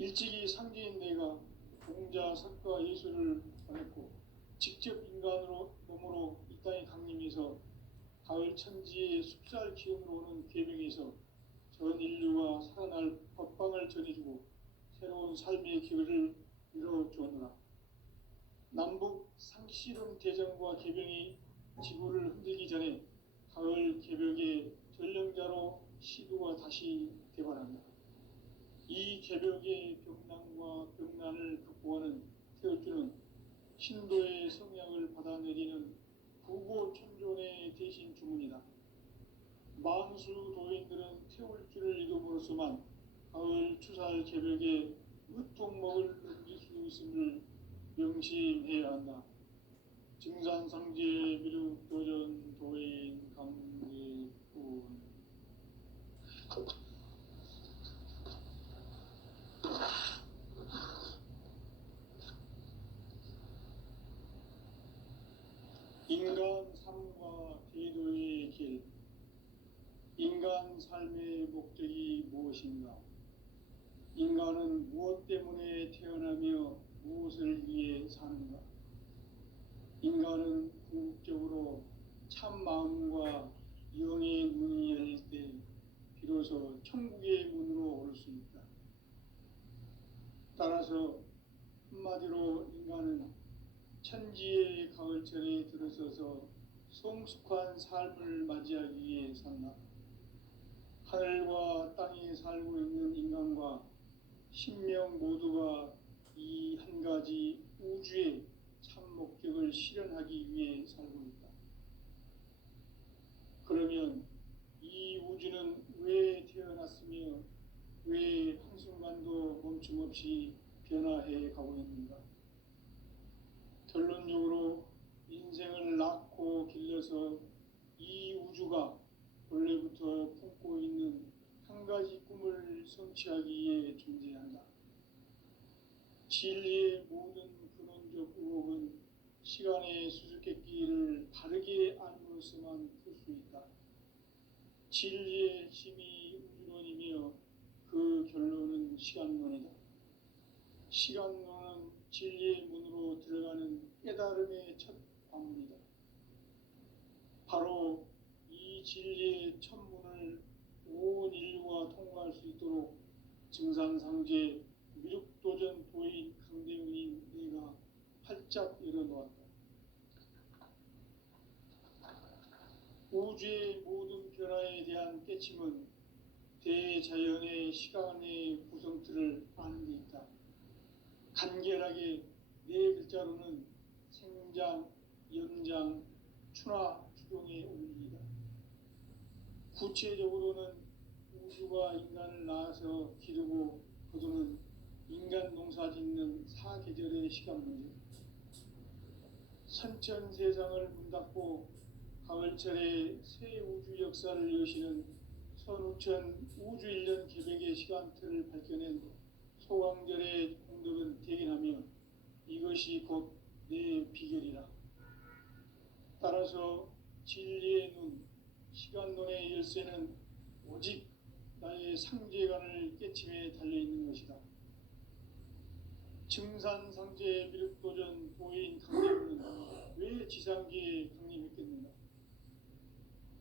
일찍이 상제인 내가 공자, 석가, 예술을 보냈고 직접 인간으로 몸으로 이 땅에 강림해서 가을 천지의 숲살 기운으로 오는 계명에서 전 인류가 살아날 법방을 전해주고 새로운 삶의 기회를 이뤄주었노라. 남북 상씨름 대전과 계병이 지구를 흔들기 전에 가을 개벽의 전령자로 시도가 다시 개발한다. 이 개벽의 벽난과 벽난을 극복하는 태울주는 신도의 성향을 받아내리는 부고천존의 대신 주문이다. 만수 도인들은 태울주를 이름으로서만 가을 추살 개벽의 으통목을 넘길 수 있음을 명심해야 한다. 증산상제 미륵도전 도인 강례군. 인간 삶과 대도의 길. 인간 삶의 목적이 무엇인가? 인간은 무엇 때문에 태어나며 무엇을 위해 사는가? 인간은 궁극적으로 참 마음과 영의 문이 열릴 때 비로소 천국의 문으로 오를 수 있다. 따라서 한마디로 인간은 천지의 가을철에 들어서서 성숙한 삶을 맞이하기 위해 산다. 하늘과 땅에 살고 있는 인간과 신명 모두가 이 한 가지 우주의 참 목적을 실현하기 위해 살고 있다. 그러면 이 우주는 왜 태어났으며 왜 한순간도 멈춤없이 변화해 가고 있는가? 결론적으로 인생을 낳고 길러서 이 우주가 원래부터 품고 있는 한 가지 꿈을 성취하기 위해 존재한다. 진리의 모든 근원적 의혹은 시간의 수수께끼를 바르게 알므로서만 풀 수 있다. 진리의 힘이 우주론이며 그 결론은 시간론이다. 시간론은 진리의 문으로 들어가는 깨달음의 첫 관문이다. 바로 이 진리의 첫 문을 온 인류가 통과할 수 있도록 증산상제 미륵도전 도인 강대훈인 내가 활짝 열어놓았다. 우주의 모든 변화에 대한 깨침은 대자연의 시간의 구성틀을 아는 데 있다. 간결하게 네 글자로는 생장, 연장, 추나 추동의 원리이다. 구체적으로는 우주가 인간을 낳아서 기르고 거두는 인간 농사 짓는 사계절의 시간 문제. 선천 세상을 문 닫고 가을철에 새 우주 역사를 여시는 선우천 우주 1년 계획의 시간틀을 밝혀낸 소강절의 공덕은 대견하며 이것이 곧 내 비결이라. 따라서 진리의 눈, 시간론의 열쇠는 오직 나의 상제관을 깨침에 달려있는 것이다. 증산상제 미륵도전 도인 강림은 왜 지상계에 강림했겠는가?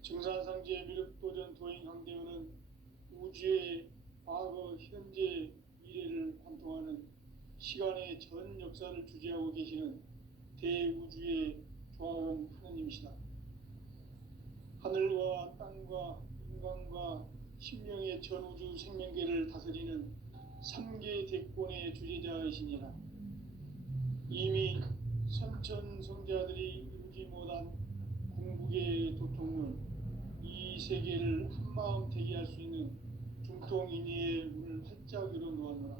증산상제 미륵도전 도인 강대원은 우주의 과거, 현재, 미래를 관통하는 시간의 전 역사를 주재하고 계시는 대우주의 조화원 하느님이시다. 하늘과 땅과 인간과 신명의 전우주 생명계를 다스리는 3계 대권의 주재자이시니라. 이미 선천성자들이 이루지 못한 궁극의 도통은 이 세계를 한마음 되게 할 수 있는 중통인의의 문을 활짝 열어놓았노라.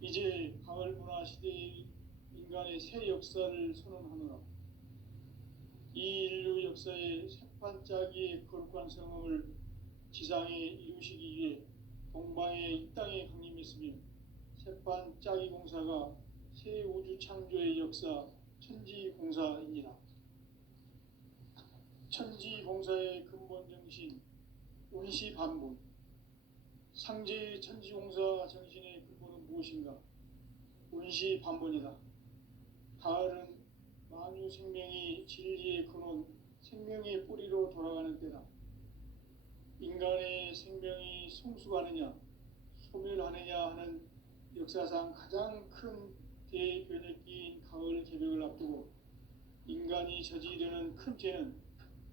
이제 가을 문화 시대의 인간의 새 역사를 선언하노라. 이 인류 역사의 새판짜기의 거룩한 성험을 지상에 이루시기 위해 동방의 이 땅에 강림했으며 새판짜기 공사가 새 우주 창조의 역사 천지공사이니라. 천지공사의 근본 정신 운시반분, 상제의 천지공사 정신의 근본은 무엇인가? 운시반본이다. 가을은 만유 생명이 진리의 근원, 생명의 뿌리로 돌아가는 때다. 인간의 생명이 성숙하느냐, 소멸하느냐 하는 역사상 가장 큰 대변혁기인 가을 개벽을 앞두고 인간이 저지르는 큰 죄는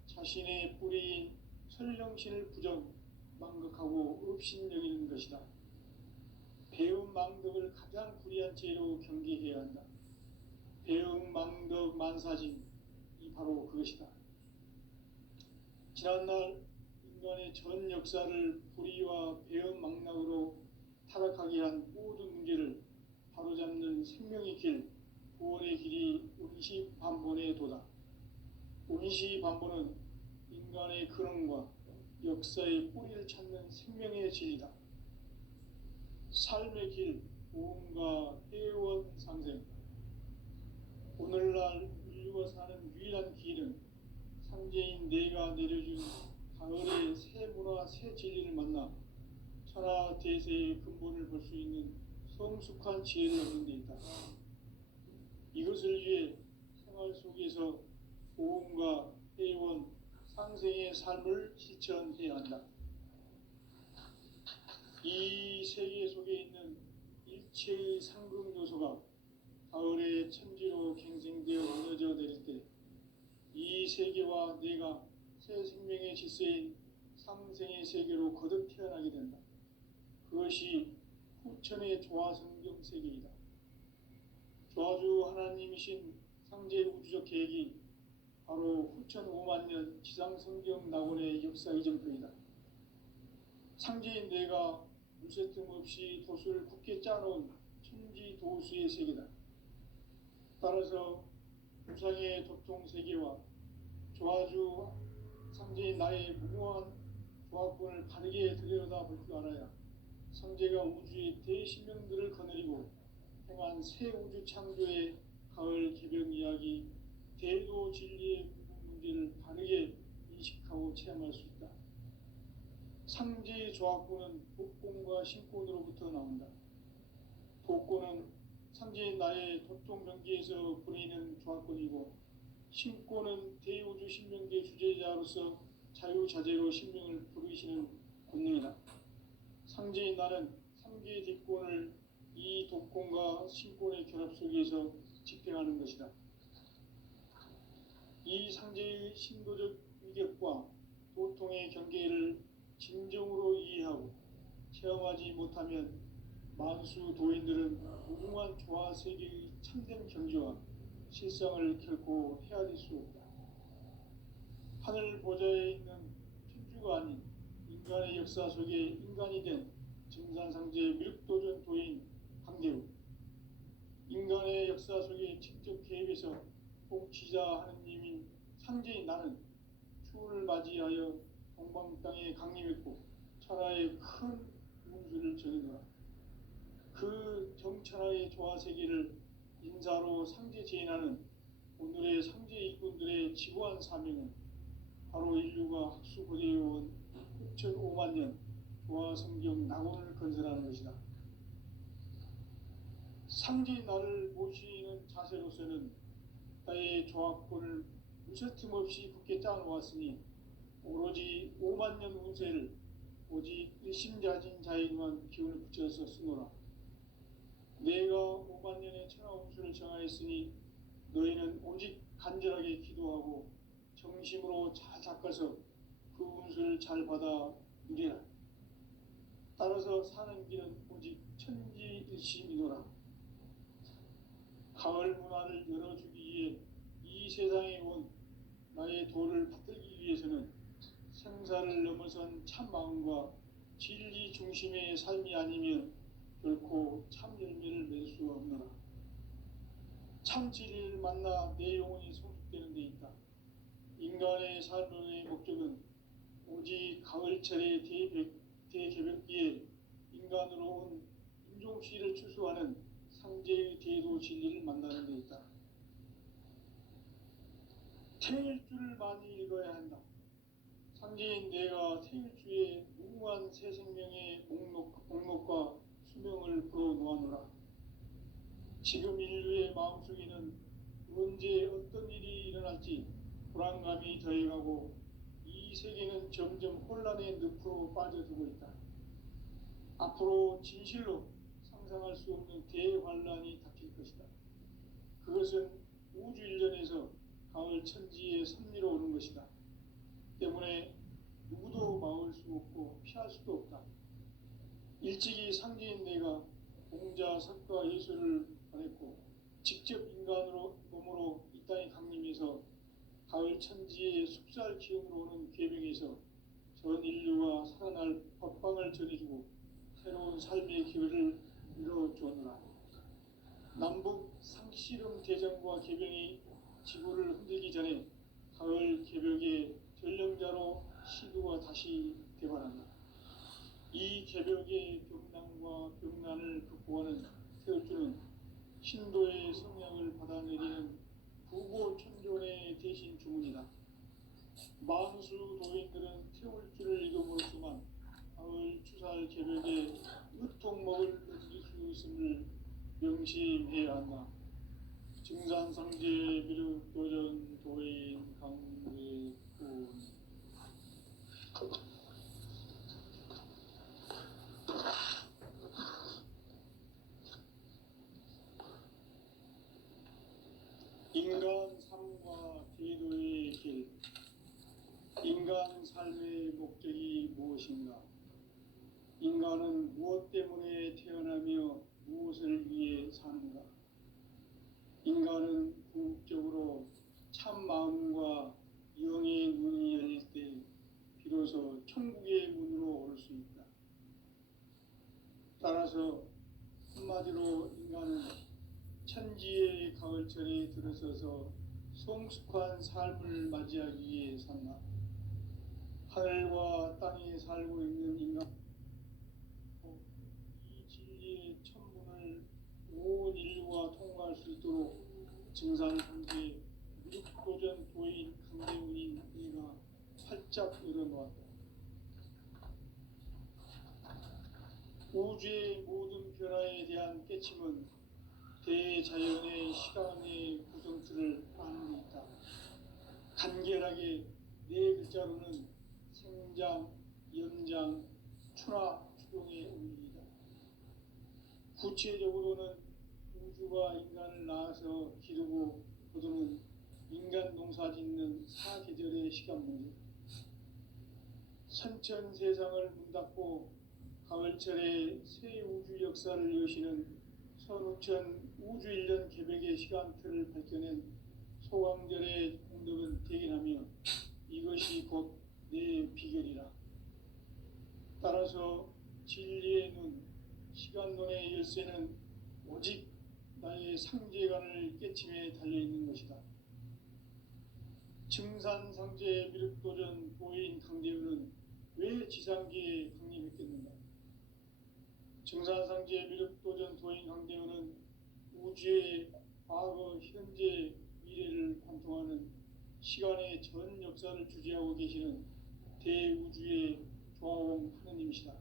자신의 뿌리인 설령신을 부정, 망극하고 업신여기는 것이다. 배움 망덕을 가장 불의한 죄로 경계해야 한다. 배움 망덕 만사진, 이 바로 그것이다. 지난날 인간의 전 역사를 불의와 배움 망락으로 타락하게 한 모든 문제를 바로잡는 생명의 길, 구원의 길이 운시반본의 도다. 운시반본은 인간의 근원과 역사의 뿌리를 찾는 생명의 진리다. 삶의 길, 보험과 회원 상생. 오늘날 인류가 사는 유일한 길은 상제인 내가 내려준 가을의 새 문화, 새 진리를 만나 천하 대세의 근본을 볼 수 있는 성숙한 지혜를 얻는 데 있다. 이것을 위해 생활 속에서 보험과 회원, 상생의 삶을 실천해야 한다. 이 세계 속에 있는 일체의 상극 요소가 가을의 천지로 갱생되어 무너져 내릴 때 이 세계와 내가 새 생명의 질서인 상생의 세계로 거듭 태어나게 된다. 그것이 후천의 조화성경 세계이다. 조화주 하나님이신 상제 우주적 계획이 바로 후천 5만 년 지상성경 낙원의 역사 이전표이다. 상제인 내가 물새 틈 없이 도수를 굳게 짜놓은 천지 도수의 세계다. 따라서 우상의 도통 세계와 조화주 상제인 나의 무궁한 조화권을 바르게 들여다볼 줄 알아야 상제가 우주의 대신명들을 거느리고 행한 새 우주 창조의 가을 개벽 이야기, 대도 진리의 문제를 바르게 인식하고 체험할 수 있다. 상제의 조화권은 복권과 신권으로부터 나온다. 복권은 상제인 나의 도통 명기에서 보내는 조화권이고, 신권은 대우주 신명계 주제자로서 자유자재로 신명을 부르시는 권능이다. 상제인 나는 3개의 뒷권을 이 독권과 신권의 결합 속에서 집행하는 것이다. 이 상제의 신도적 위격과 도통의 경계를 진정으로 이해하고 체험하지 못하면 만수 도인들은 무궁한 조화 세계의 참된 경지와 실상을 결코 헤아릴 수 없다. 하늘 보좌에 있는 천주가 아닌 인간의 역사 속에 인간이 된 증산상제 밀도전 도인 강대우, 인간의 역사 속에 직접 개입해서 통치자 하느님인 상제인 나는 추운을 맞이하여 동방 땅에 강림했고 천하의 큰 운수를 전해노라. 그 정천하의 조화 세계를 인사로 상제 제인하는 오늘의 상제 일꾼들의 지구한 사명은 바로 인류가 학수고대해온 6,5만 년 조화 성경 낙원을 건설하는 것이다. 상제인 나를 모시는 자세로서는 나의 조화권을 무쇠틈 없이 굳게 짜놓았으니 오로지 5만 년 운세를 오직 일심자진 자에게만 기운을 붙여서 쓰노라. 내가 5만 년의 천하 운수를 정하였으니 너희는 오직 간절하게 기도하고 정심으로 잘 닦아서 그 운수를 잘 받아 누리라. 따라서 사는 길은 오직 천지일심이노라. 가을 문화를 열어주기 위해 이 세상에 온 나의 도를 받들기 위해서는 생사를 넘어선 참 마음과 진리 중심의 삶이 아니면 결코 참 열매를 맺을 수 없노라. 참 진리를 만나 내 영혼이 성숙되는 데 있다. 인간의 삶의 목적은 오직 가을철의 대개벽기에 인간으로 온 인종시를 추수하는 상제의 대도 진리를 만나는 데 있다. 태일주를 많이 읽어야 한다. 상제인 내가 태일주의 무궁한 새 생명의 목록과 수명을 불어놓아노라. 지금 인류의 마음속에는 언제 어떤 일이 일어날지 불안감이 더해가고 이 세계는 점점 혼란의 늪으로 빠져들고 있다. 앞으로 진실로 상상할 수 없는 대환란이 닥칠 것이다. 그것은 우주 일련에서 가을 천지의 섭리로 오는 것이다. 때문에 누구도 막을 수 없고 피할 수도 없다. 일찍이 상제인 내가 공자, 석가, 예수를 보냈고 직접 인간으로 몸으로 이 땅에 강림해서 가을 천지의 숙살 기운으로 오는 계명에서 전 인류가 살아날 법방을 전해주고 새로운 삶의 기회를 이뤄주었노라. 남북 상씨름 대전과 계병이 지구를 흔들기 전에 가을 개벽의 전령자로 시두가 다시 대발한다. 이 개벽의 병난과 병난을 극복하는 태울주는 신도의 성령을 받아내리는 부고천존의 대신 주문이다. 만수 도인들은 태울주를 이름으로서만 가을 추살 개벽의 으통먹을 넘길 수 있음을 명심해야 한다. 증산상제 미륵도전 도인 강대군. 인간 삶과 제도의 길. 인간 삶의 목적이 무엇인가? 인간은 무엇 때문에 태어나며 무엇을 위해 사는가? 인간은 궁극적으로 참 마음과 영의 문이 열릴 때 비로소 천국의 문으로 올 수 있다. 따라서 한마디로 인간은 천지의 가을철에 들어서서 성숙한 삶을 맞이하기 위해 산다. 하늘과 땅에 살고 있는 인간, 이 진리의 천문을 온 인류가 통과할 수 있도록 증산상제 미륵도전 도인 강대훈인 이가 활짝 열어놓았다. 우주의 모든 변화에 대한 깨침은 대자연의 시간의 구성틀을 아는 데 있다. 간결하게 네 글자로는 생장, 연장, 추나 추동의 원리이다. 구체적으로는 우주가 인간을 낳아서 기르고 거두는 인간 농사 짓는 사계절의 시간 문제. 선천 세상을 문 닫고 가을철에 새 우주 역사를 여시는 선우천 우주 일년 개벽의 시간틀을 밝혀낸 소강절의 공덕은 대견하며 이것이 곧 내 비결이라. 따라서 진리의 눈, 시간론의 열쇠는 오직 나의 상제관을 깨침에 달려있는 것이다. 증산상제 미륵도전 도인 강대훈은 왜 지상계에 강림했겠는가? 증산상제 미륵도전 도인 강대훈은 우주의 과거, 현재, 미래를 관통하는 시간의 전 역사를 주재하고 계시는 대우주의 조화원 하느님이시다.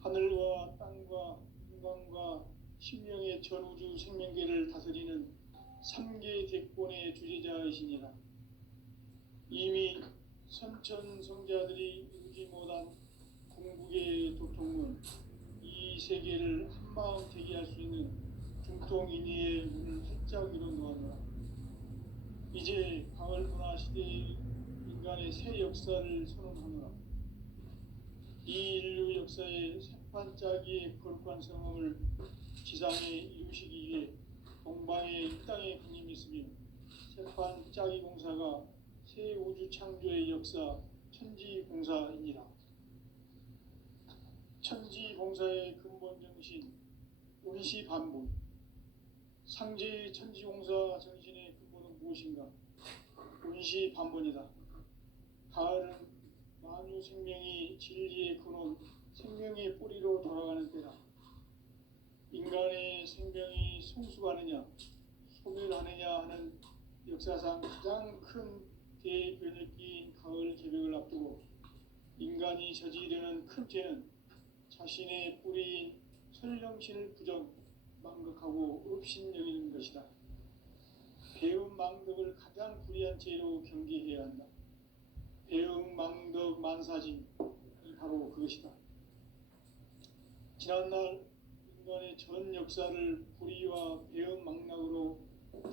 하늘과 땅과 인간과 신명의 전우주 생명계를 다스리는 3계 대권의 주제자이시니라. 이미 선천성자들이 이루지 못한 궁극의 도통문, 이 세계를 한마음 되게 할 수 있는 중통인의의 문을 활짝 열어놓았노라. 이제 가을 문화 시대의 인간의 새 역사를 선언하노라. 이 인류 역사의 새판짜기의 거룩한 성함을 지상에 이루시기 위해 동방의 이 땅에 강림했으며 새판짜기 공사가 새 우주 창조의 역사 천지공사이니라. 천지공사의 근본 정신 운시반복. 상제의 천지공사 정신의 근본은 무엇인가? 운시반본이다. 가을은 만유 생명이 진리의 근원, 생명의 뿌리로 돌아가는 때다. 인간의 생명이 성숙하느냐, 소멸하느냐 하는 역사상 가장 큰 대변혁기인 가을 개벽을 앞두고 인간이 저지르는 큰 죄는 자신의 뿌리인 선령신을 망각하고 업신여기는 것이다. 배은망덕을 가장 불의한 죄로 경계해야 한다. 배은망덕 만사짐이 바로 그것이다. 지난날 인간의 전 역사를 불의와 배은망락으로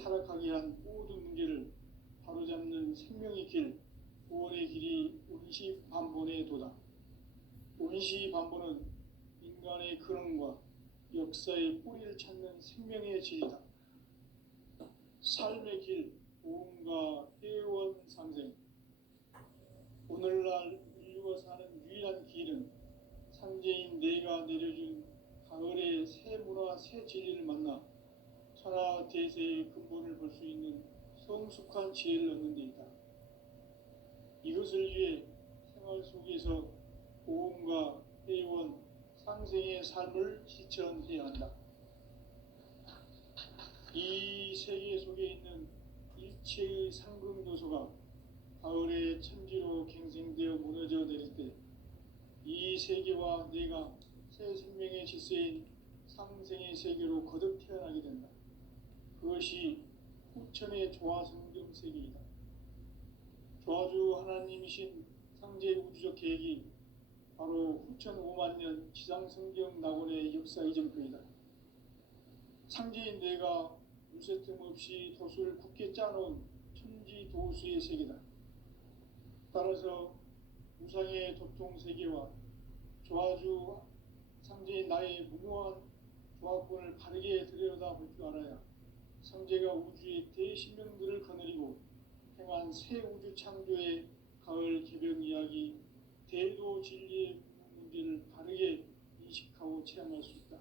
타락하게 한 모든 문제를 바로잡는 생명의 길, 구원의 길이 운시반본의 도다. 운시반본은 인간의 근원과 역사의 뿌리를 찾는 생명의 질이다. 삶의 길, 보험과 회원상생. 오늘날 인류가 사는 유일한 길은 상제인 내가 내려준 가을의 새 문화, 새 진리를 만나 천하 대세의 근본을 볼 수 있는 성숙한 지혜를 얻는 데 있다. 이것을 위해 생활 속에서 보험과 회원, 상생의 삶을 실천해야 한다. 이 세계 속에 있는 일체의 상금 요소가 가을의 천지로 갱생되어 무너져 내릴 때 이 세계와 내가 새 생명의 질서인 상생의 세계로 거듭 태어나게 된다. 그것이 후천의 조화성경 세계이다. 조화주 하나님이신 상제 우주적 계획이 바로 후천 5만 년 지상성경 낙원의 역사 이전표이다. 상제인 내가 무쇠 틈 없이 돛을 굳게 짜놓은 천지 도수의 세계다. 따라서 우상의 도통 세계와 조화주 상제인 나의 무모한 조화권을 바르게 들여다볼 줄 알아야 상제가 우주의 대신명들을 거느리고 행한 새 우주 창조의 가을 개변 이야기, 대도 진리의 문제를 바르게 인식하고 체험할 수 있다.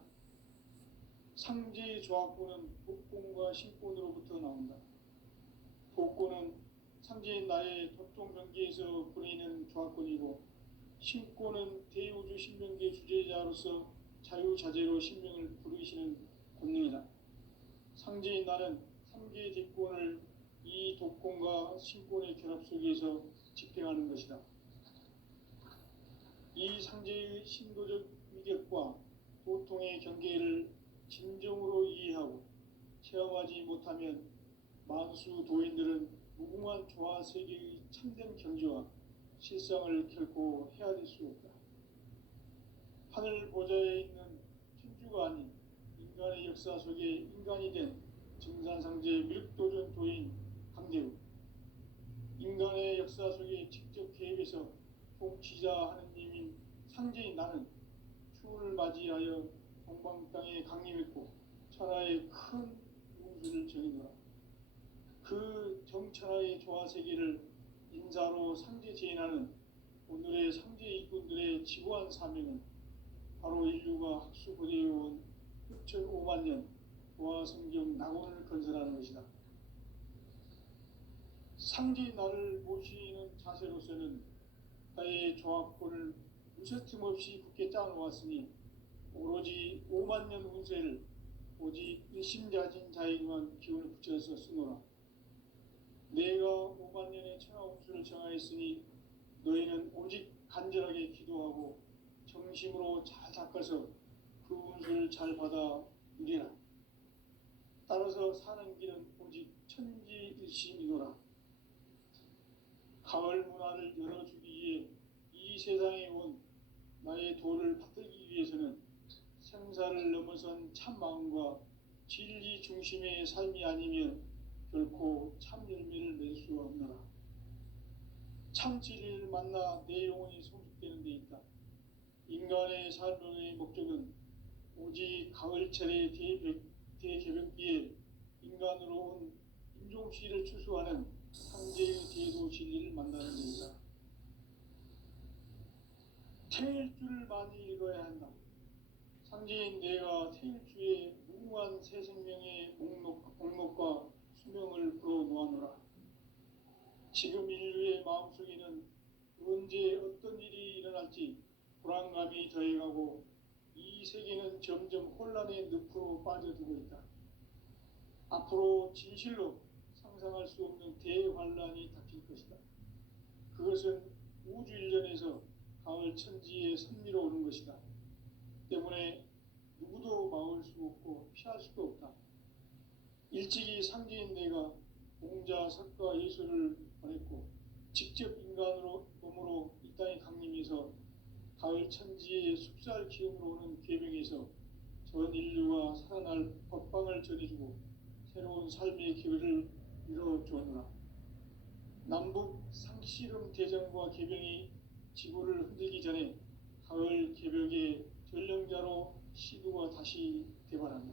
상제의 조화권은 복권과 신권으로부터 나온다. 복권은 상제인 나의 도통 경계에서 보내는 조화권이고, 신권은 대우주 신명계 주제자로서 자유자재로 신명을 부르시는 권능이다. 상제인 나는 3개의 대권을 이 독권과 신권의 결합 속에서 집행하는 것이다. 이 상제의 신도적 위격과 도통의 경계를 진정으로 이해하고 체험하지 못하면 만수 도인들은 무궁한 조화 세계의 참된 경지와 실상을 결코 헤아릴 수 없다. 하늘 보좌에 있는 천주가 아닌 인간의 역사 속에 인간이 된 증산상제 밀도전 도인 강대우, 인간의 역사 속에 직접 개입해서 통치자 하느님인 상제인 나는 추운을 맞이하여 동방 땅에 강림했고 천하의 큰 운수를 정의노라. 그 정천하의 조화세계를 인사로 상제 제인하는 오늘의 상제 일꾼들의 지고한 사명은 바로 인류가 학수고대해온 6,5만 년 조화성경 낙원을 건설하는 것이다. 상제인 나를 모시는 자세로서는 나의 조합권을 무쇠틈 없이 굳게 짜놓았으니 오로지 5만 년 운세를 오직 일심자진 자에게만 기운을 붙여서 쓰노라. 내가 5만 년의 천하 운수를 정하였으니 너희는 오직 간절하게 기도하고 정심으로 잘 닦아서 그 운수를 잘 받아 누리라. 따라서 사는 길은 오직 천지일심이노라. 가을 문화를 열어주기 위해 이 세상에 온 나의 도를 받들기 위해서는 생사를 넘어선 참 마음과 진리 중심의 삶이 아니면 결코 참 열매를 맺을 수 없노라. 참 진리를 만나 내 영혼이 성숙되는 데 있다. 인간의 삶의 목적은 오직 가을철의 대개벽기에 인간으로 온 인종시를 추수하는 상제의 대도 진리를 만나는 데 있다. 태일주를 많이 읽어야 한다. 상제인 내가 태일주의 무궁한 새 생명의 목록과 수명을 불어놓아노라. 지금 인류의 마음속에는 언제 어떤 일이 일어날지 불안감이 더해가고 이 세계는 점점 혼란의 늪으로 빠져들고 있다. 앞으로 진실로 상상할 수 없는 대환란이 닥칠 것이다. 그것은 우주 일련에서 가을 천지의 섭리로 오는 것이다. 때문에 누구도 막을 수 없고 피할 수도 없다. 일찍이 상제인 내가 공자, 석가, 예수를 보냈고 직접 인간으로 몸으로 이 땅에 강림해서 가을 천지의 숲살 기운으로 오는 계명에서 전 인류가 살아날 법방을 전해주고 새로운 삶의 기회를 이뤄주었노라. 남북 상씨름 대전과 계병이 지구를 흔들기 전에 가을 개벽의 전령자로 시두가 다시 대발한다.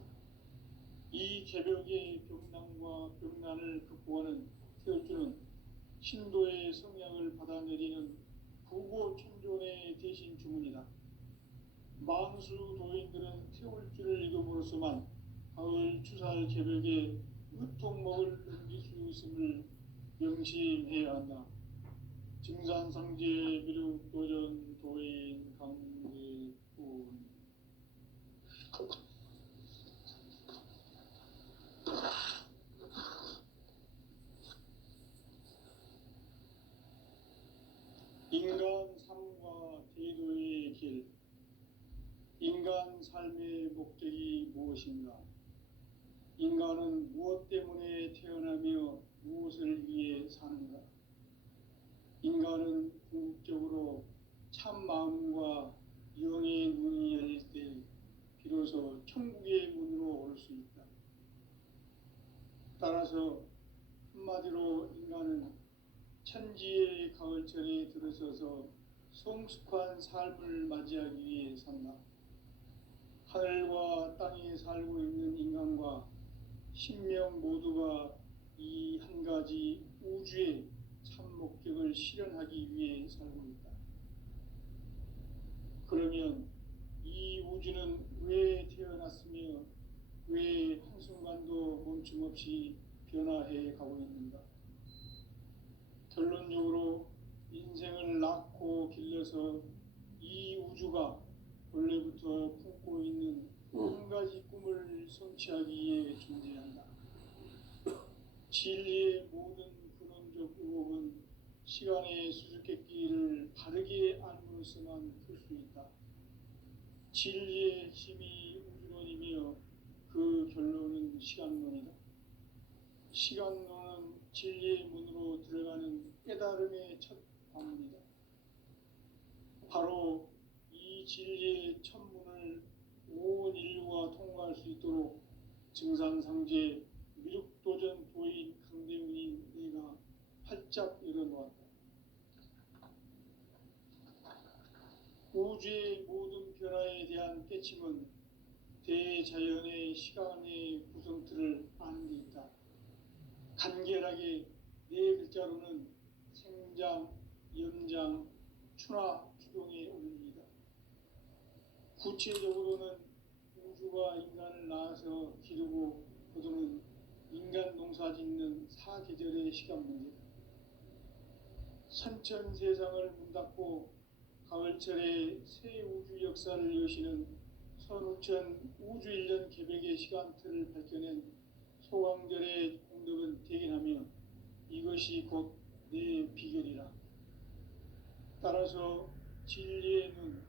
이 개벽의 병난과 병난을 극복하는 태울주는 신도의 성향을 받아내리는 구고천존의 대신 주문이다. 만수 도인들은 태울주를 읽음으로써만 가을 추살 개벽의 의통목을 넘길 수 있음을 명심해야 한다. 증산상제 미륵 도전 도인 강제군. 인간 삶과 대도의 길. 인간 삶의 목적이 무엇인가? 인간은 무엇 때문에 태어나며 무엇을 위해 사는가? 인간은 궁극적으로 참 마음과 영의 문이 열릴 때 비로소 천국의 문으로 올 수 있다. 따라서 한마디로 인간은 천지의 가을철에 들어서서 성숙한 삶을 맞이하기 위해 산다. 하늘과 땅에 살고 있는 인간과 신명 모두가 이 한 가지 우주의 참 목적을 실현하기 위해 살고 있다. 그러면 이 우주는 왜 태어났으며 왜 한순간도 멈춤없이 변화해 가고 있는가? 결론적으로 인생을 낳고 길러서 이 우주가 원래부터 품고 있는 한 가지 꿈을 성취하기 위해 존재한다. 진리의 모든 근원적 의혹은 시간의 수수께끼를 바르게 알므로써만 풀 수 있다. 진리의 핵심이 우주론이며 그 결론은 시간론이다. 시간론은 진리의 문으로 들어가는 깨달음의 첫 관문이다. 바로 이 진리의 첫 문을 온 인류가 통과할 수 있도록 증산상제 미륵도전 도인 강대문인 내가 활짝 열어놓았다. 우주의 모든 변화에 대한 깨침은 대자연의 시간의 구성틀을 아는 데 있다. 간결하게 네 글자로는 생장, 연장, 추나 추동의 원리이다. 구체적으로는 우주가 인간을 낳아서 기르고 거두는 인간 농사 짓는 사계절의 시간 문제다. 선천 세상을 문 닫고 가을철에 새 우주 역사를 여시는 선우천 우주 1년 개벽의 시간틀을 밝혀낸 소강절의 공덕은 대견하며 이것이 곧 내 비결이라. 따라서 진리의 눈,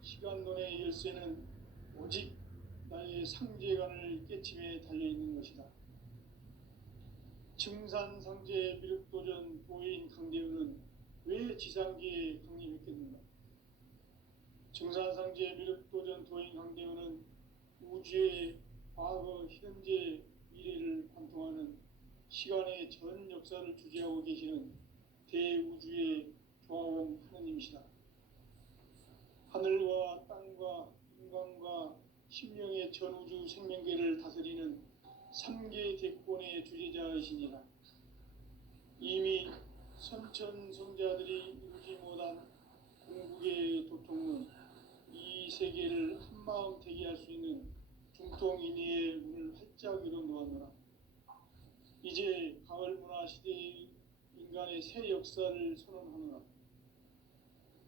시간론의 열쇠는 오직 나의 상제관을 깨침에 달려있는 것이다. 증산상제 미륵도전 도인 강대우는 왜 지상계에 강림했겠는가? 증산상제 미륵도전 도인 강대우는 우주의 과거, 현재, 미래를 관통하는 시간의 전 역사를 주재하고 계시는 대우주의 조화원 하느님이시다. 하늘과 땅과 인간과 심령의 전우주 생명계를 다스리는 3계 대권의 주재자이시니라. 이미 선천성자들이 이루지 못한 궁극의 도통은 이 세계를 한마음 되게 할 수 있는 중통인의의 문을 활짝 열어놓았노라. 이제 가을 문화 시대의 인간의 새 역사를 선언하노라.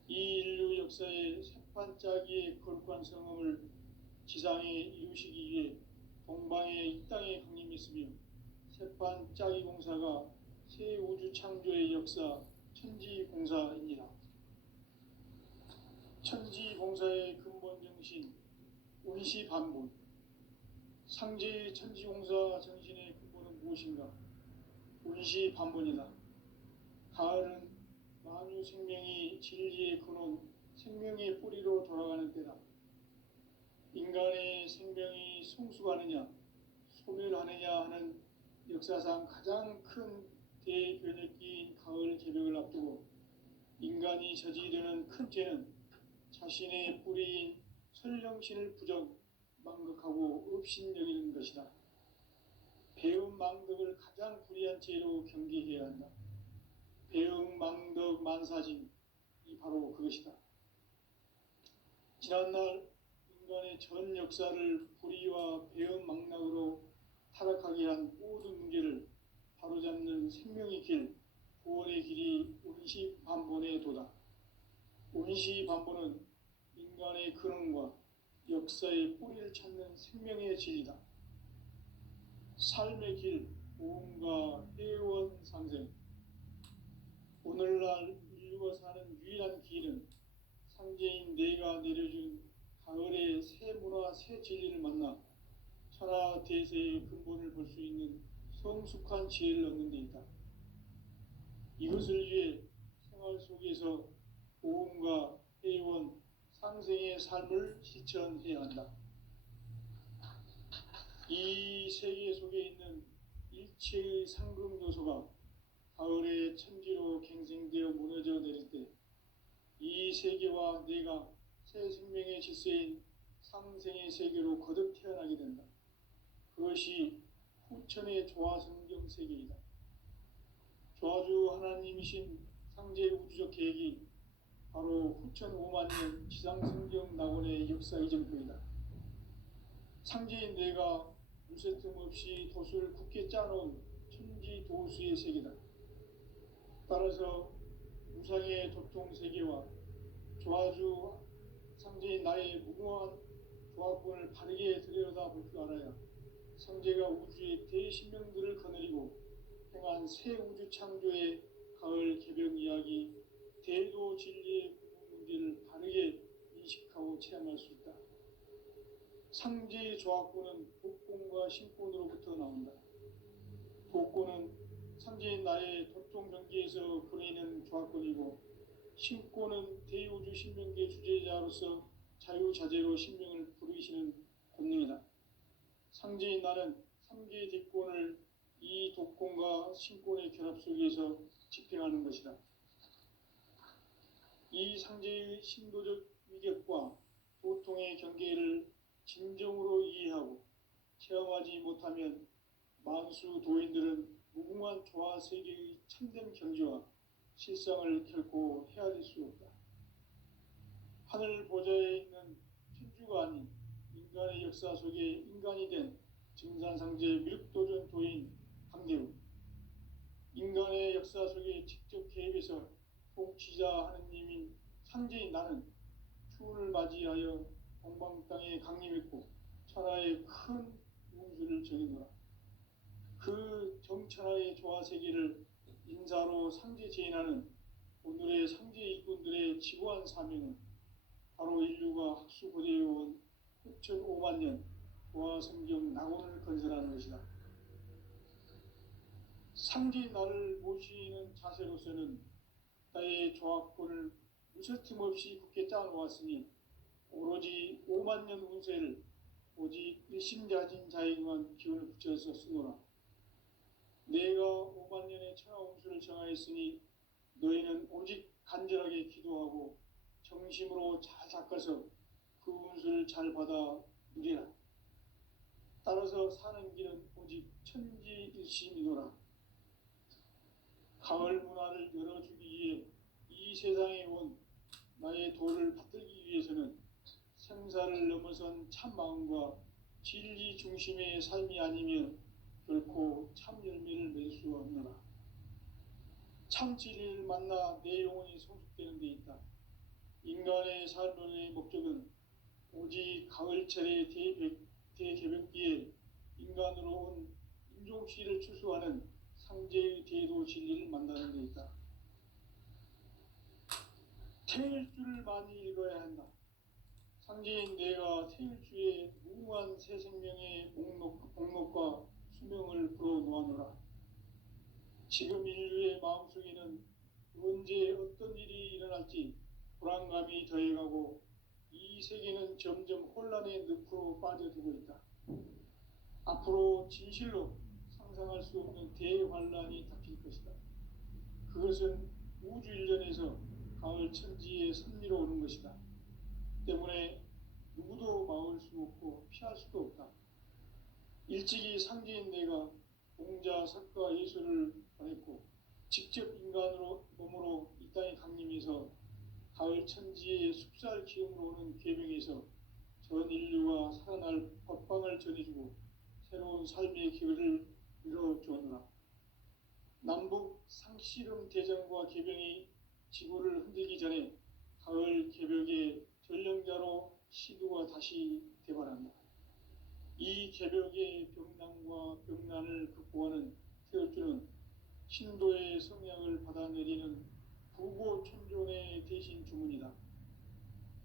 이 인류 역사의 새판짜기의 거룩한 성험을 지상에 이루시기 위해 동방에 이 땅에 강림했으며 새판짜기 공사가 새 우주 창조의 역사 천지공사입니다. 천지봉사의 근본 정신, 운시반본. 상제의 천지봉사 정신의 근본은 무엇인가? 운시반본이다. 가을은 만유 생명이 진리의 근원, 생명의 뿌리로 돌아가는 때다. 인간의 생명이 성숙하느냐, 소멸하느냐 하는 역사상 가장 큰 대변혁기인 가을 개벽을 앞두고 인간이 저지르는 큰 죄는 자신의 뿌리인 설령신을 부정, 망극하고 업신여기는 것이다. 배은망덕을 가장 불의한 죄로 경계해야 한다. 배은망덕 만사짐이 바로 그것이다. 지난날 인간의 전 역사를 불의와 배은망락으로 타락하게 한 모든 문제를 바로잡는 생명의 길, 구원의 길이 운시반본의 도다. 운시반본은 인간의 근원과 역사의 뿌리를 찾는 생명의 진리다. 삶의 길, 보험과 회원 상생. 오늘날 인류가 사는 유일한 길은 상제인 내가 내려준 가을의 새 문화, 새 진리를 만나 천하 대세의 근본을 볼 수 있는 성숙한 지혜를 얻는 데 있다. 이것을 위해 생활 속에서 보험과 회원, 상생의 삶을 실천해야 한다. 이 세계 속에 있는 일체의 상금 요소가 가을의 천지로 갱생되어 무너져 내릴 때 이 세계와 내가 새 생명의 질서인 상생의 세계로 거듭 태어나게 된다. 그것이 후천의 조화성경 세계이다. 조화주 하나님이신 상제의 우주적 계획이 바로 후천 5만년 지상성경 낙원의 역사 이전부이다. 상제인 내가 무쇠 틈 없이 돛을 굳게 짜놓은 천지도수의 세계다. 따라서 우상의 도통세계와 조화주 상제인 나의 무궁한 조화권을 바르게 들여다볼 줄 알아야 상제가 우주의 대신명들을 거느리고 행한 새 우주 창조의 가을 개벽 이야기, 대도 진리의 구분 문제를 바르게 인식하고 체험할 수 있다. 상제의 조화권은 복권과 신권으로부터 나온다. 복권은 상제인 나의 도통 경계에서 보내는 조화권이고, 신권은 대우주 신명계 주제자로서 자유자재로 신명을 부르시는 권능이다. 상제인 나는 3개의 뒷권을 이 독권과 신권의 결합 속에서 집행하는 것이다. 이 상제의 신도적 위격과 도통의 경계를 진정으로 이해하고 체험하지 못하면 만수 도인들은 무궁한 조화 세계의 참된 경지와 실상을 결코 헤아릴 수 없다. 하늘 보좌에 있는 천주가 아닌 인간의 역사 속에 인간이 된 증산상제 밀도전 도인 강대우, 인간의 역사 속에 직접 개입해서 통치자 하느님인 상제인 나는 추운을 맞이하여 동방 땅에 강림했고 천하의 큰 운수를 정해노라. 그 정천하의 조화세계를 인사로 상제 제인하는 오늘의 상제 일꾼들의 지고한 사명은 바로 인류가 학수고대해온 6,500년 조화성경 낙원을 건설하는 것이다. 상제 나를 모시는 자세로서는 나의 조화권을 무쇠틈 없이 굳게 짜놓았으니 오로지 5만년 운세를 오직 일심자진 자에게만 기운을 붙여서 쓰노라. 내가 5만년의 천하 운수를 정하였으니 너희는 오직 간절하게 기도하고 정심으로 잘 닦아서 그 운수를 잘 받아 누리라. 따라서 사는 길은 오직 천지일심이노라. 가을 문화를 열어주기 위해 이 세상에 온 나의 도를 받들기 위해서는 생사를 넘어선 참 마음과 진리 중심의 삶이 아니면 결코 참 열매를 맺을 수 없노라. 참 진리를 만나 내 영혼이 성숙되는 데 있다. 인간의 삶의 목적은 오직 가을철의 대개벽기에 인간으로 온 인종시를 추수하는 상제의 대도 진리를 만나는 데 있다. 태일주를 많이 읽어야 한다. 상제인 내가 태일주의 무궁한 새 생명의 목록과 수명을 불어놓아노라. 지금 인류의 마음속에는 언제 어떤 일이 일어날지 불안감이 더해가고 이 세계는 점점 혼란의 늪으로 빠져들고 있다. 앞으로 진실로 상상할 수 없는 대환란이 닥칠 것이다. 그것은 우주 일련에서 가을 천지의 섭리로 오는 것이다. 때문에 누구도 막을 수 없고 피할 수도 없다. 일찍이 상제인 내가 공자, 석가, 예수를 보냈고 직접 인간으로 몸으로 이 땅에 강림해서 가을 천지의 숲살 기운으로 오는 계명에서 전 인류가 살아날 법방을 전해주고 새로운 삶의 기회를 이뤄주었노라. 남북 상씨름 대전과 개병이 지구를 흔들기 전에 가을 개벽의 전령자로 시두가 다시 대발한다. 이 개벽의 병난과 병난을 극복하는 태울주는 신도의 성약을 받아내리는 부고천존의 대신 주문이다.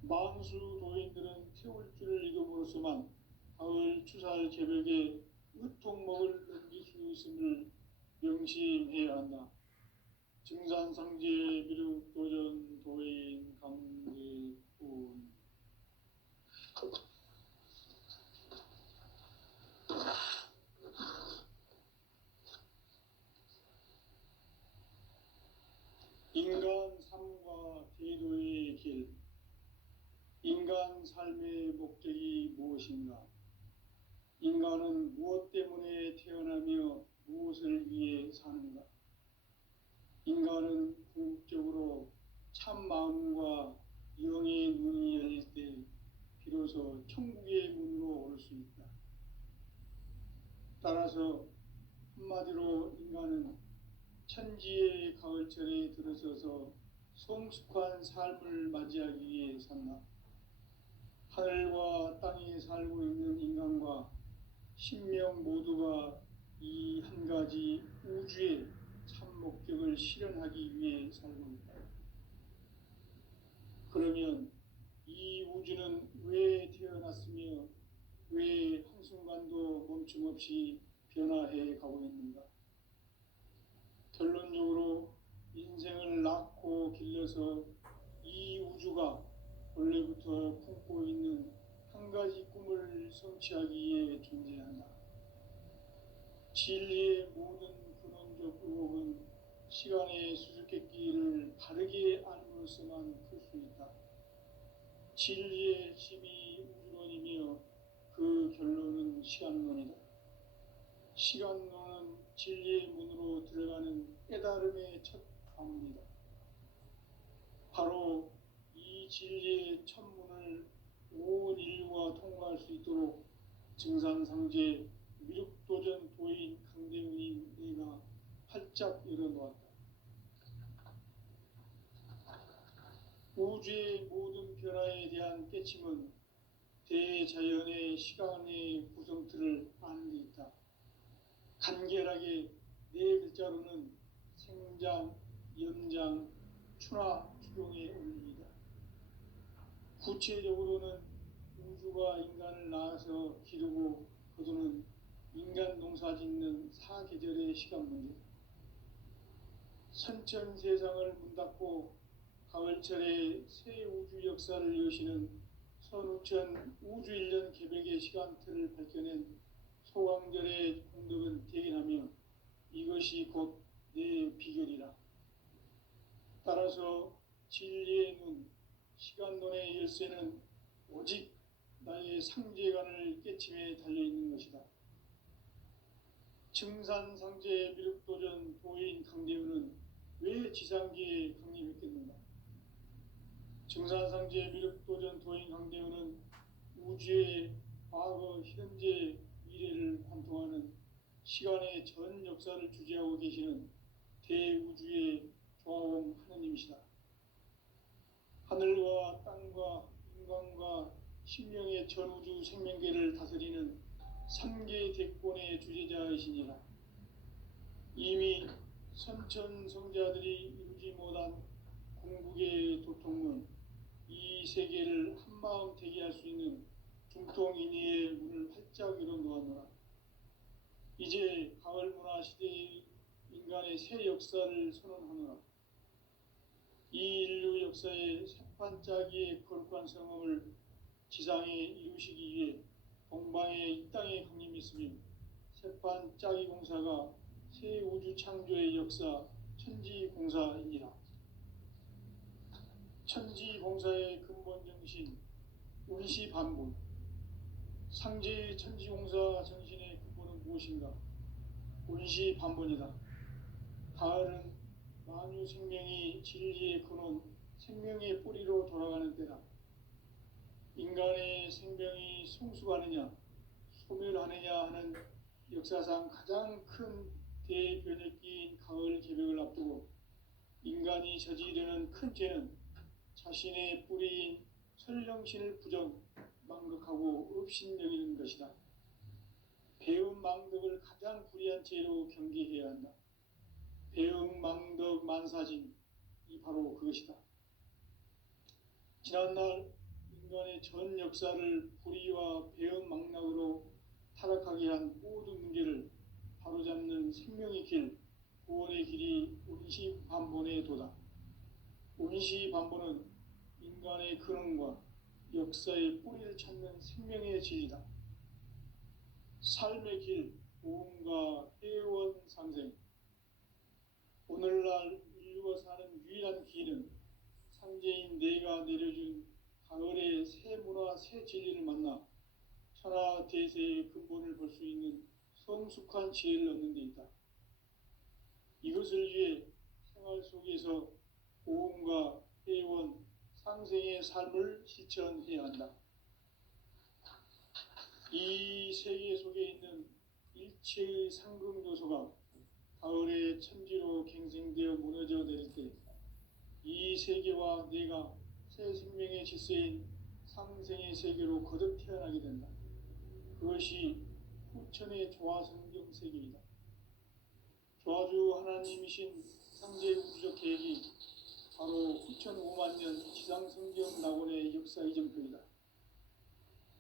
만수 도인들은 태울주를 읽음으로써만 가을 추살 개벽에 으통목을 넘길 수 있음을 명심해야 한다. 증산상제 미륵도전 도인 강제군. 인간 삶과 대도의 길. 인간 삶의 목적이 무엇인가? 인간은 무엇 때문에 태어나며 무엇을 위해 사는가? 인간은 궁극적으로 참 마음과 영의 눈이 열릴 때 비로소 천국의 문으로 올 수 있다. 따라서 한마디로 인간은 천지의 가을철에 들어서서 성숙한 삶을 맞이하기 위해 산다. 하늘과 땅에 살고 있는 인간과 신명 모두가 이 한 가지 우주의 참 목적을 실현하기 위해 살고 있다. 그러면 이 우주는 왜 태어났으며 왜 한순간도 멈춤없이 변화해 가고 있는가? 결론적으로 인생을 낳고 길러서 이 우주가 원래부터 품고 있는 한 가지 꿈을 성취하기 위해 존재한다. 진리의 모든 근원적 의혹은 시간의 수수께끼를 바르게 알므로써만 풀 수 있다. 진리의 힘이 우주론이며 그 결론은 시간론이다. 시간론은 진리의 문으로 들어가는 깨달음의 첫 관문이다. 바로 이 진리의 첫 문을 온 인류가 통과할 수 있도록 증산상제 미륵도전 도인 강대훈인 내가 활짝 열어놓았다. 우주의 모든 변화에 대한 깨침은 대자연의 시간의 구성틀을 아는 데 있다. 간결하게 네 글자로는 생장, 연장, 추나 추동의 원리이다. 구체적으로는 우주가 인간을 낳아서 기르고 거두는 인간 농사 짓는 사계절의 시간 문제다. 선천 세상을 문 닫고 가을철에 새 우주 역사를 여시는 선우천 우주일년 개벽의 시간틀을 밝혀낸 소강절의 공덕은 대견하며 이것이 곧 내 비결이라. 따라서 진리의 눈, 시간론의 열쇠는 오직 나의 상제관을 깨침에 달려있는 것이다. 증산상제 미륵도전 도인 강대훈은 왜 지상계에 강림했겠는가? 증산상제 미륵도전 도인 강대훈은 우주의 과거, 현재, 미래를 관통하는 시간의 전 역사를 주재하고 계시는 대우주의 조화원 하느님이시다. 하늘과 땅과 인간과 신명의 전우주 생명계를 다스리는 삼계 대권의 주재자이시니라. 이미 선천성자들이 이루지 못한 궁극의 도통은 이 세계를 한마음 되게 할 수 있는 중통인의의 문을 활짝 열어 놓았노라. 이제 가을 문화 시대의 인간의 새 역사를 선언하노라. 이 인류 역사의 새판짜기의 거룩한 성음을 지상에 이루시기 위해 동방의 이 땅에 강림했으며 새판짜기 공사가 새 우주 창조의 역사 천지공사이니라. 천지공사의 근본 정신 운시반본. 상제의 천지공사 정신의 근본은 무엇인가? 운시반본이다. 가을은 만유 생명이 진리의 근원, 생명의 뿌리로 돌아가는 때다. 인간의 생명이 성숙하느냐, 소멸하느냐 하는 역사상 가장 큰 대변혁기인 가을 개벽을 앞두고 인간이 저지르는 큰 죄는 자신의 뿌리인 설령신을 부정, 망극하고 업신여기는 것이다. 배움 망덕을 가장 불의한 죄로 경계해야 한다. 배움 망덕 만사진이 바로 그것이다. 지난날 인간의 전 역사를 불의와 배움 망락으로 타락하게 한 모든 문제를 바로잡는 생명의 길, 구원의 길이 운시반본의 도다. 운시반본은 인간의 근원과 역사의 뿌리를 찾는 생명의 진리다. 삶의 길, 보험과 회원 상생. 오늘날 인류가 사는 유일한 길은 상제인 내가 내려준 가을의 새 문화, 새 진리를 만나 천하 대세의 근본을 볼 수 있는 성숙한 지혜를 얻는 데 있다. 이것을 위해 생활 속에서 보험과 회원, 상생의 삶을 실천해야 한다. 이 세계 속에 있는 일체의 상금요소가 가을의 천지로 갱생되어 무너져 내릴 때 이 세계와 내가 새 생명의 질서인 상생의 세계로 거듭 태어나게 된다. 그것이 후천의 조화성경 세계이다. 조화주 하나님이신 상제 우주적 계획이 바로 후천 5만 년 지상성경 낙원의 역사 이정표이다.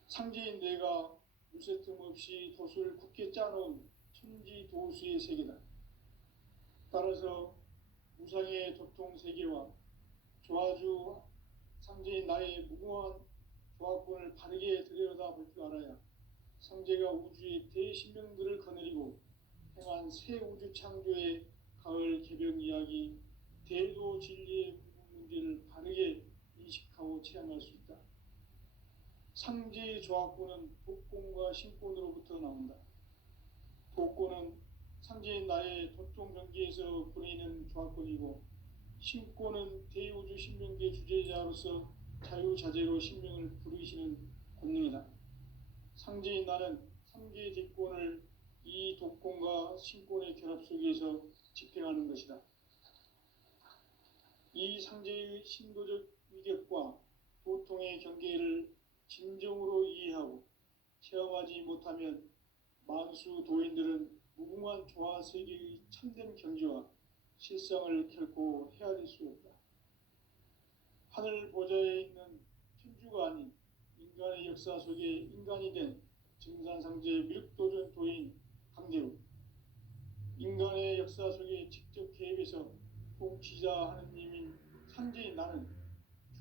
상제인 내가 무쇠 틈 없이 돛을 굳게 짜놓은 천지도수의 세계다. 따라서 무상의 도통 세계와 조화주 상제인 나의 무궁한 조화권을 바르게 들여다볼 줄 알아야 상제가 우주의 대신명들을 거느리고 행한 새 우주 창조의 가을 개벽 이야기, 대도 진리의 문제를 바르게 인식하고 체험할 수 있다. 상제의 조화권은 독권과 신권으로부터 나온다. 독권은 상제인 나의 도통 경계에서 부리는 조화권이고, 신권은 대우주 신명계 주제자로서 자유자재로 신명을 부르시는 권능이다. 상제인 나는 상제의 직권을 이 독권과 신권의 결합 속에서 집행하는 것이다. 이 상제의 신도적 위격과 도통의 경계를 진정으로 이해하고 체험하지 못하면 만수 도인들은 무궁한 조화 세계의 참된 경지와 실상을 결코 헤아릴 수 없다. 하늘 보좌에 있는 천주가 아닌 인간의 역사 속에 인간이 된 증산상제의 밀도전 도인 강대우, 인간의 역사 속에 직접 개입해서 통치자 하느님인 상제인 나는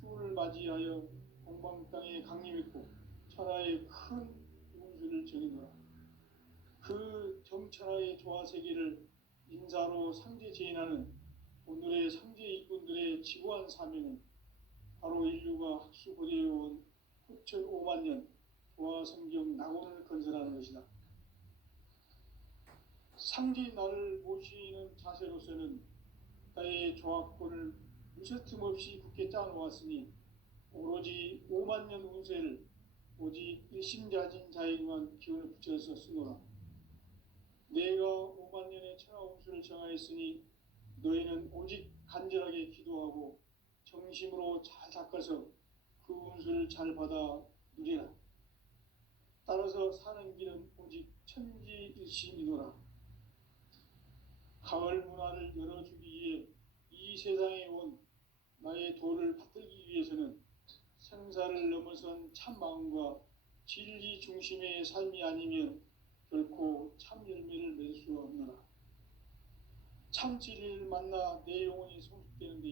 추운을 맞이하여 공방 땅에 강림했고 천하의 큰 운수를 정해놓아. 그 정천하의 조화 세계를 인사로 상제 제인하는 오늘의 상제 일꾼들의 지구한 사명은 바로 인류가 학수고대해온 후천 5만 년 조화 성경 낙원을 건설하는 것이다. 상제인 나를 모시는 자세로서는 나의 조화권을 무쇠틈 없이 굳게 짜놓았으니 오로지 5만 년 운세를 오직 일심자진 자에게만 기운을 붙여서 쓰노라. 내가 5만 년의 천하 운수를 정하였으니 너희는 오직 간절하게 기도하고 정심으로 잘 닦아서 그 운수를 잘 받아 누리라. 따라서 사는 길은 오직 천지일심이노라. 가을 문화를 열어주기 위해 이 세상에 온 나의 도를 받들기 위해서는 생사를 넘어선 참 마음과 진리 중심의 삶이 아니면 결코 참 열매를 맺을 수 없노라. 참 진리를 만나 내 영혼이 성숙되는 데